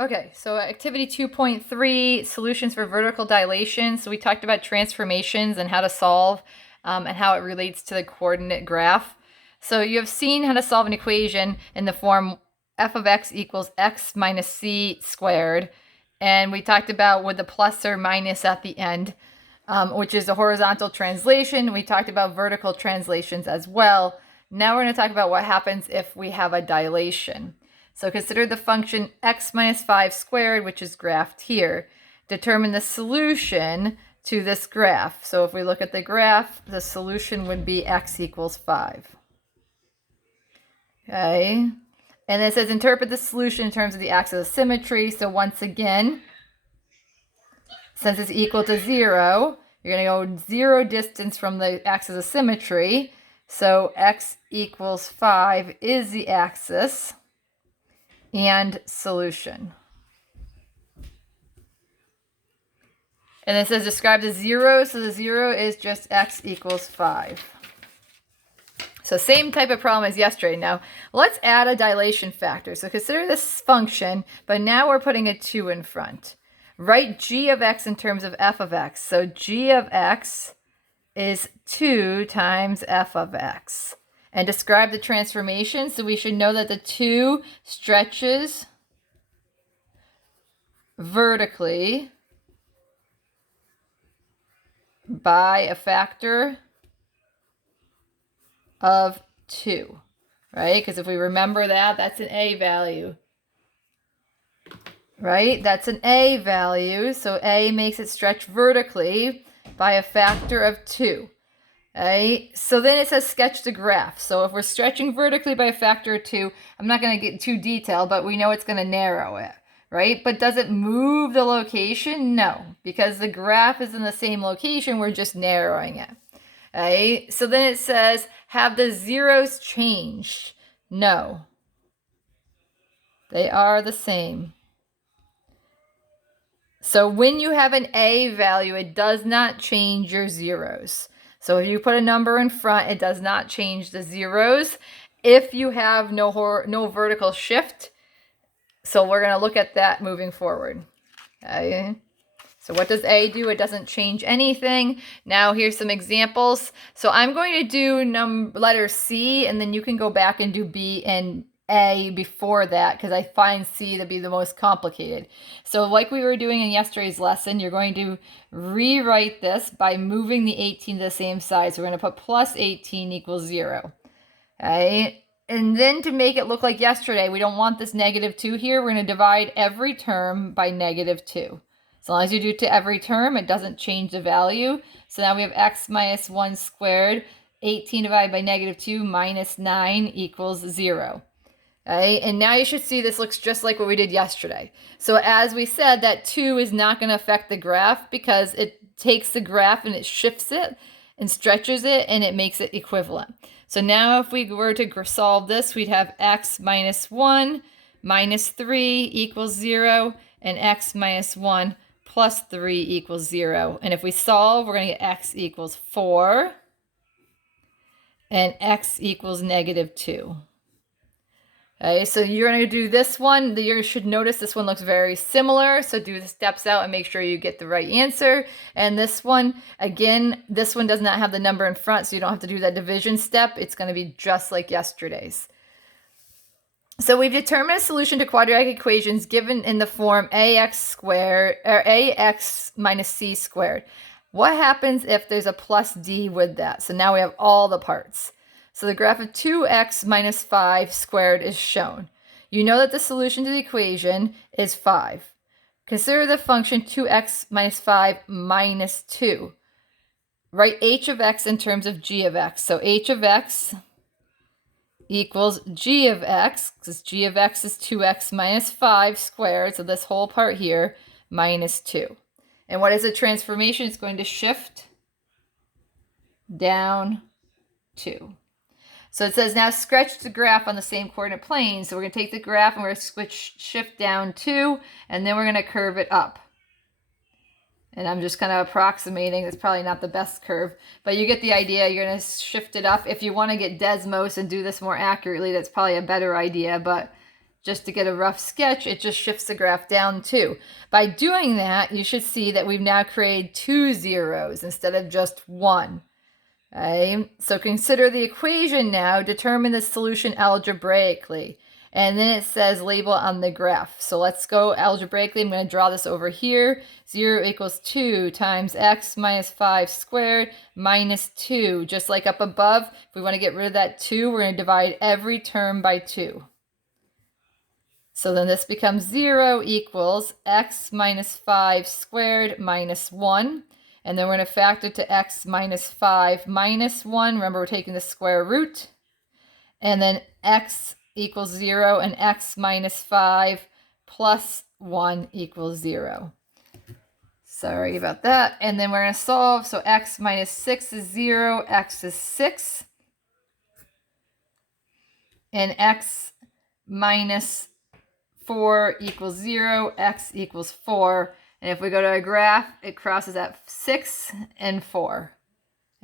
Okay, so activity 2.3, solutions for vertical dilation. So we talked about transformations and how to solve and how it relates to the coordinate graph. So you have seen how to solve an equation in the form f of x equals x minus c squared. And we talked about with the plus or minus at the end, which is a horizontal translation. We talked about vertical translations as well. Now we're going to talk about what happens if we have a dilation. So consider the function x minus 5 squared, which is graphed here. Determine the solution to this graph. So if we look at the graph, the solution would be x equals 5. Okay. And it says interpret the solution in terms of the axis of symmetry. So once again, since it's equal to 0, you're going to go 0 distance from the axis of symmetry. So x equals 5 is the axis. And solution. And it says describe the 0. So the 0 is just x equals 5. So same type of problem as yesterday. Now let's add a dilation factor. So consider this function, but now we're putting a 2 in front. Write g of x in terms of f of x. So g of x is 2 times f of x. And describe the transformation. So we should know that the 2 stretches vertically by a factor of 2, right? Because if we remember that, that's an a value, right? That's an a value. So a makes it stretch vertically by a factor of 2. Okay, so then it says sketch the graph. So if we're stretching vertically by a factor of 2, I'm not going to get too detailed, but we know it's going to narrow it, right? But does it move the location? No, because the graph is in the same location, we're just narrowing it. Okay, so then it says, have the zeros changed? No, they are the same. So when you have an a value, it does not change your zeros. So if you put a number in front, it does not change the zeros if you have no vertical shift. So we're going to look at that moving forward. Okay. So what does a do? It doesn't change anything. Now here's some examples. So I'm going to do letter C, and then you can go back and do B and A before that, because I find C to be the most complicated. So like we were doing in yesterday's lesson, you're going to rewrite this by moving the 18 to the same side. So we're going to put plus 18 equals 0. Okay. And then to make it look like yesterday, we don't want this negative 2 here. We're going to divide every term by negative 2. As long as you do to every term, it doesn't change the value. So now we have x minus 1 squared. 18 divided by negative 2 minus 9 equals 0. Okay, and now you should see this looks just like what we did yesterday. So as we said, that 2 is not going to affect the graph because it takes the graph and it shifts it and stretches it and it makes it equivalent. So now if we were to solve this, we'd have x minus 1 minus 3 equals 0 and x minus 1 plus 3 equals 0. And if we solve, we're going to get x equals 4 and x equals negative 2. Okay, so you're going to do this one. You should notice this one looks very similar. So do the steps out and make sure you get the right answer. And this one, again, this one does not have the number in front, so you don't have to do that division step. It's going to be just like yesterday's. So we've determined a solution to quadratic equations given in the form ax squared or ax minus c squared. What happens if there's a plus d with that? So now we have all the parts. So the graph of 2x minus 5 squared is shown. You know that the solution to the equation is 5. Consider the function 2x minus 5 minus 2. Write h of x in terms of g of x. So h of x equals g of x, because g of x is 2x minus 5 squared, so this whole part here, minus 2. And what is a transformation? It's going to shift down 2. So it says now sketch the graph on the same coordinate plane. So we're going to take the graph and we're going to shift down 2, and then we're going to curve it up. And I'm just kind of approximating. It's probably not the best curve, but you get the idea. You're going to shift it up. If you want to get Desmos and do this more accurately, that's probably a better idea, but just to get a rough sketch, it just shifts the graph down 2. By doing that, you should see that we've now created 2 zeros instead of just 1. Okay? So consider the equation now, determine the solution algebraically. And then it says label on the graph. So let's go algebraically. I'm going to draw this over here. 0 equals 2 times x minus 5 squared minus 2. Just like up above, if we want to get rid of that 2, we're going to divide every term by 2. So then this becomes 0 equals x minus 5 squared minus 1. And then we're going to factor to x minus 5 minus 1. Remember, we're taking the square root. And then x equals 0 and x minus 5 plus 1 equals 0. Sorry about that. And then we're going to solve. So x minus 6 is 0, x is 6. And x minus 4 equals 0, x equals 4. And if we go to our graph, it crosses at 6 and 4.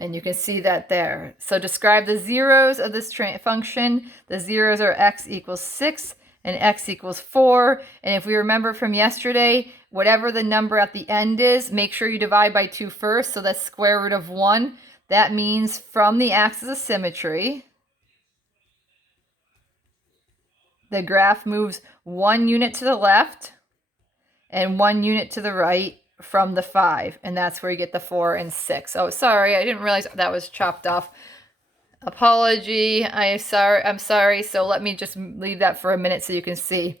And you can see that there. So describe the zeros of this function. The zeros are x equals 6 and x equals 4. And if we remember from yesterday, whatever the number at the end is, make sure you divide by 2 first. So that's square root of 1. That means from the axis of symmetry, the graph moves 1 unit to the left and 1 unit to the right from the 5, and that's where you get the 4 and 6. Oh, sorry, I didn't realize that was chopped off. Apology, I'm sorry. So let me just leave that for a minute so you can see.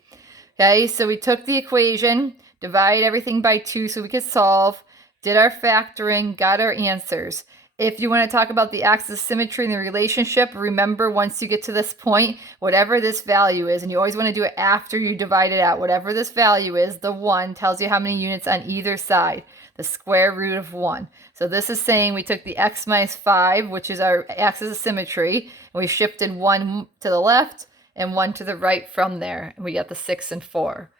Okay, so we took the equation, divided everything by 2 so we could solve, did our factoring, got our answers. If you want to talk about the axis of symmetry and the relationship, remember once you get to this point, whatever this value is, and you always want to do it after you divide it out, whatever this value is, the 1 tells you how many units on either side, the square root of 1. So this is saying we took the x minus 5, which is our axis of symmetry, and we shifted 1 to the left and 1 to the right from there, and we got the 6 and 4.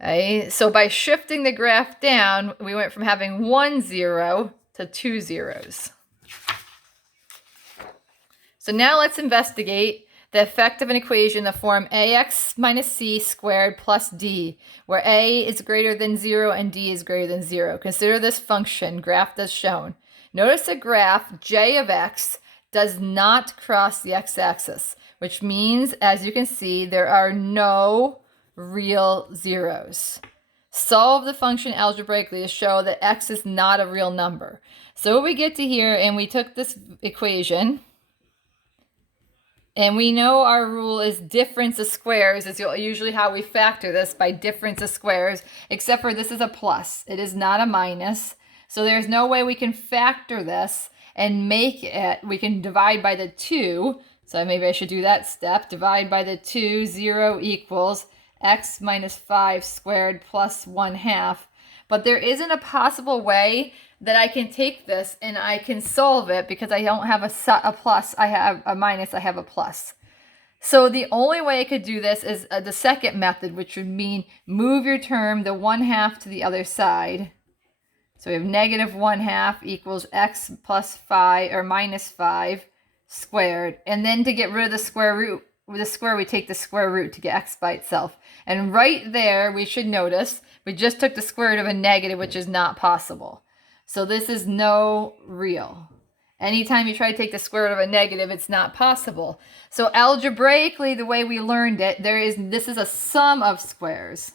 Okay, so by shifting the graph down, we went from having 1 0 to 2 zeros. So now let's investigate the effect of an equation in the form ax minus c squared plus d, where a is greater than 0 and d is greater than 0. Consider this function, graphed as shown. Notice the graph j of x does not cross the x-axis, which means, as you can see, there are no real zeros. Solve the function algebraically to show that x is not a real number. So we get to here, and we took this equation, and we know our rule is difference of squares is usually how we factor this, by difference of squares, except for this is a plus. It is not a minus. So there's no way we can factor this and make it, we can divide by the 2. So maybe I should do that step. Divide by the 2, 0 equals x minus 5 squared plus 1/2. But there isn't a possible way that I can take this and I can solve it because I don't have a plus, I have a minus, I have a plus. So the only way I could do this is the second method, which would mean move your term, the 1/2 to the other side. So we have negative 1/2 equals x plus 5 or minus 5 squared. And then to get rid of the square root, with the square, we take the square root to get x by itself. And right there, we should notice, we just took the square root of a negative, which is not possible. So this is no real. Anytime you try to take the square root of a negative, it's not possible. So algebraically, the way we learned it, this is a sum of squares,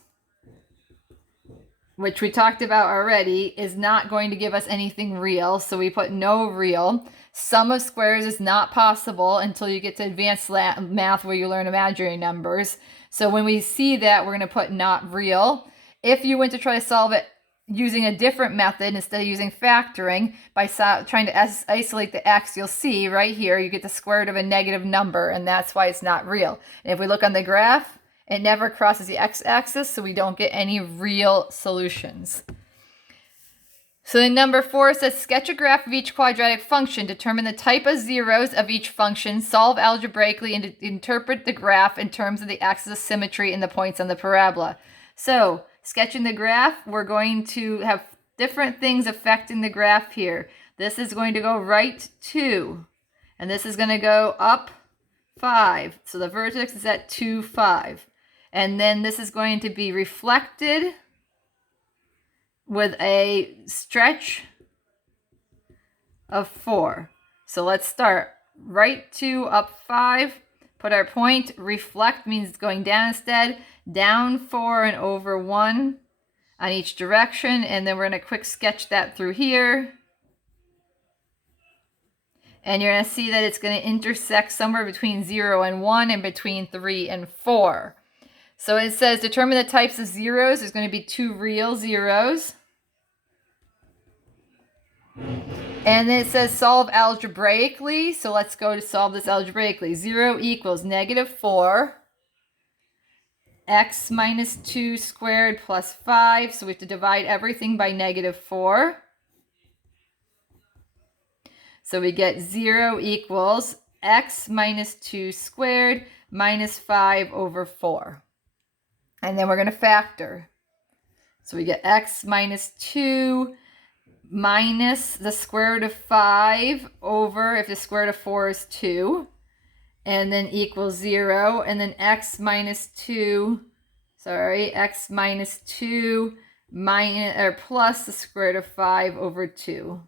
which we talked about already, is not going to give us anything real. So we put no real. Sum of squares is not possible until you get to advanced math where you learn imaginary numbers. So when we see that, we're going to put not real. If you went to try to solve it using a different method instead of using factoring, by trying to isolate the x, you'll see right here, you get the square root of a negative number, and that's why it's not real. And if we look on the graph, it never crosses the x-axis, so we don't get any real solutions. So then number 4 says, sketch a graph of each quadratic function, determine the type of zeros of each function, solve algebraically, and interpret the graph in terms of the axis of symmetry and the points on the parabola. So sketching the graph, we're going to have different things affecting the graph here. This is going to go right 2, and this is going to go up 5. So the vertex is at 2, 5. And then this is going to be reflected with a stretch of 4. So let's start. Right 2, up 5, put our point. Reflect means it's going down instead. Down 4 and over 1 on each direction. And then we're going to quick sketch that through here. And you're going to see that it's going to intersect somewhere between 0 and 1 and between 3 and 4. So it says determine the types of zeros. There's going to be 2 real zeros. And then it says solve algebraically. So let's go to solve this algebraically. 0 equals -4 x minus 2 squared plus 5. So we have to divide everything by -4. So we get 0 equals x minus 2 squared minus 5 over 4. And then we're going to factor. So we get x minus 2 minus the square root of 5 over, if the square root of 4 is 2, and then equals 0, and then x minus 2 minus, or plus the square root of 5 over 2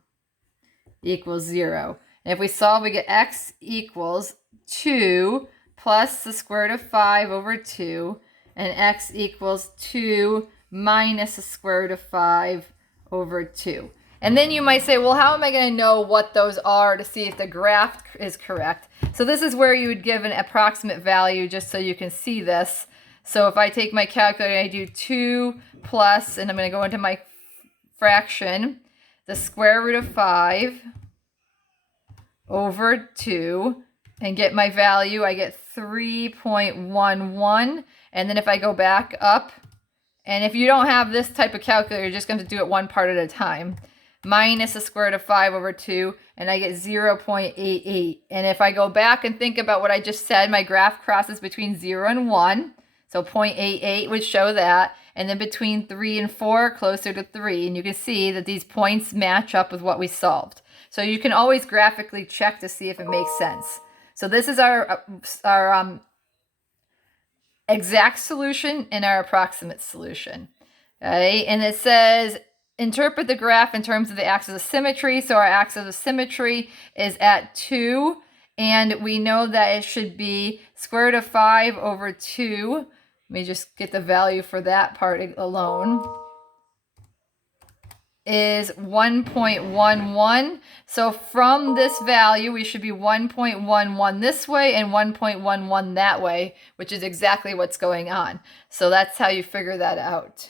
equals 0. And if we solve, we get x equals 2 plus the square root of 5 over 2, and x equals 2 minus the square root of 5 over 2. And then you might say, well, how am I going to know what those are to see if the graph is correct? So this is where you would give an approximate value just so you can see this. So if I take my calculator and I do 2 plus, and I'm going to go into my fraction, the square root of 5 over 2, and get my value, I get 3.11. And then if I go back up, and if you don't have this type of calculator, you're just going to do it one part at a time, minus the square root of 5 over 2, and I get 0.88. And if I go back and think about what I just said, my graph crosses between 0 and 1, so 0.88 would show that, and then between 3 and 4, closer to 3, and you can see that these points match up with what we solved. So you can always graphically check to see if it makes sense. So this is our exact solution and our approximate solution. Okay, and it says interpret the graph in terms of the axis of symmetry. So our axis of symmetry is at 2, and we know that it should be square root of 5 over 2. Let me just get the value for that part alone. Is 1.11. So from this value, we should be 1.11 this way and 1.11 that way, which is exactly what's going on. So that's how you figure that out.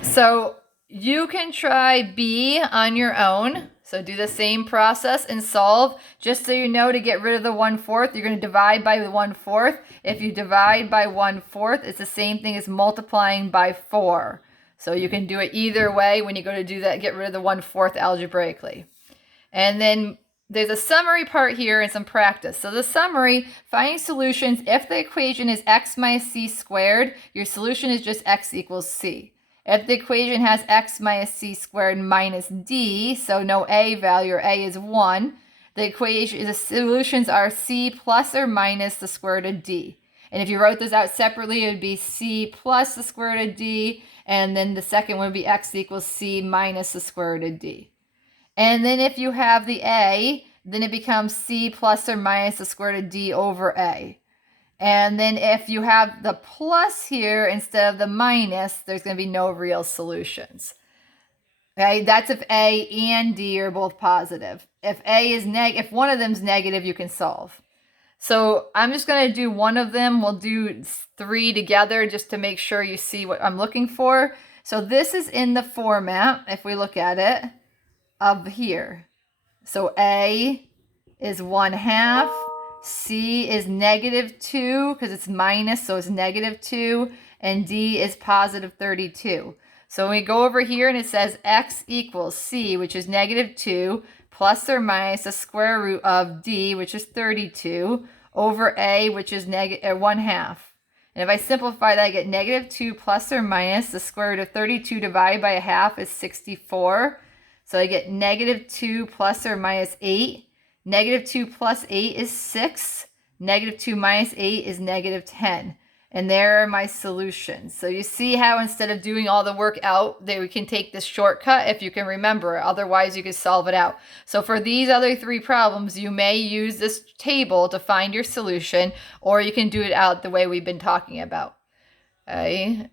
So you can try B on your own. So do the same process and solve. Just so you know, to get rid of the 1/4, you're going to divide by the 1/4. If you divide by 1/4, it's the same thing as multiplying by 4. So you can do it either way when you go to do that, get rid of the 1/4 algebraically. And then there's a summary part here and some practice. So the summary, finding solutions. If the equation is x minus c squared, your solution is just x equals c. If the equation has x minus c squared minus d, so no a value, or a is 1, the solutions are c plus or minus the square root of d. And if you wrote this out separately, it would be c plus the square root of d, and then the second one would be x equals c minus the square root of d. And then if you have the a, then it becomes c plus or minus the square root of d over a. And then if you have the plus here instead of the minus, there's going to be no real solutions. Okay, that's if A and D are both positive. If A is if one of them's negative, you can solve. So I'm just going to do one of them. We'll do 3 together just to make sure you see what I'm looking for. So this is in the format, if we look at it, of here. So A is 1/2. C is -2 because it's minus, so it's -2, and D is positive 32. So when we go over here and it says x equals C, which is -2, plus or minus the square root of D, which is 32, over A, which is 1/2. And if I simplify that, I get -2 plus or minus the square root of 32 divided by 1/2 is 64. So I get -2 plus or minus 8. -2 plus 8 is 6. Negative 2 minus 8 is negative 10. And there are my solutions. So you see how instead of doing all the work out, that we can take this shortcut if you can remember it. Otherwise, you can solve it out. So for these other 3 problems, you may use this table to find your solution, or you can do it out the way we've been talking about. Okay.